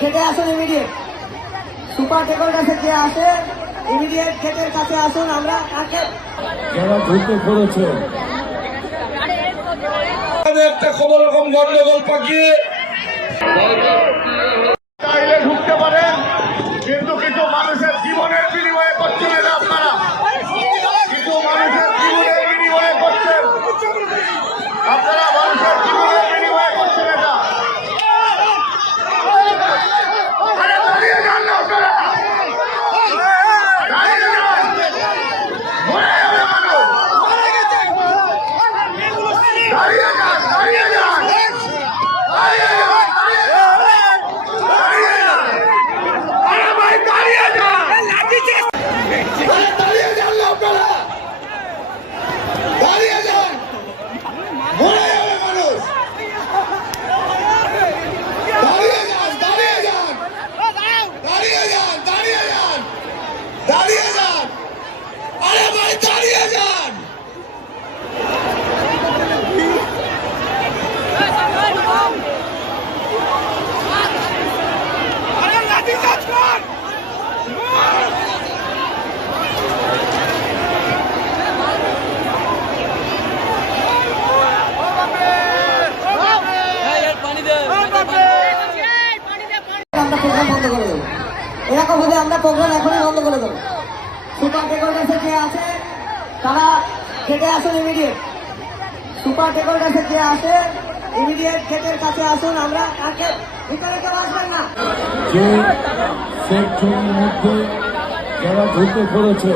খেতে আসুন immediate. Super tackle কাছে কে আসে ইমিডিয়েট খেতের কাছে আসুন। আমরা যারা ঢুকে পড়েছে একটা কোনো রকম গন্ডগোল পাকিয়ে চাইলে ঢুকতে পারেন, কিন্তু কিছু মানুষের জীবনের বিনিময়ে করছেন এটা আপনারা। কিছু মানুষের জীবনের বিনিময়ে করছেন আপনারা, মানুষের জীবনের বিনিময়ে করছেন এটা। আরে দাঁড়িয়ে যান না আপনারা, দাঁড়িয়ে যান, মরে যাবে মানুষ, দাঁড়িয়ে যান, দাঁড়িয়ে যান, দাঁড়িয়ে যান, দাঁড়িয়ে যান, আরে ভাই দাঁড়িয়ে যান, আরে দাঁড়িয়ে যান না আপনারা, দাঁড়িয়ে যান, মরে যাবে মানুষ, দাঁড়িয়ে যান, দাঁড়িয়ে যান, দাঁড়িয়ে যান, দাঁড়িয়ে যান, দাঁড়িয়ে যান, আরে ভাই দাঁড়িয়ে যান। আমরা প্রোগ্রাম বন্ধ করে দেবো। এরকম হলে আমরা প্রোগ্রাম এখনই বন্ধ করে দেবো। সুপার টেকল কাছে কে আছে তারা খেতে আসুন ইমিডিয়েট। সুপার টেকল কাছে কে আসে ইমিডিয়েট খেতের কাছে আসুন। আমরা ভিতরে কেউ আসবেন না। যে সেকশনের মধ্যে যারা ঢুকে পড়েছে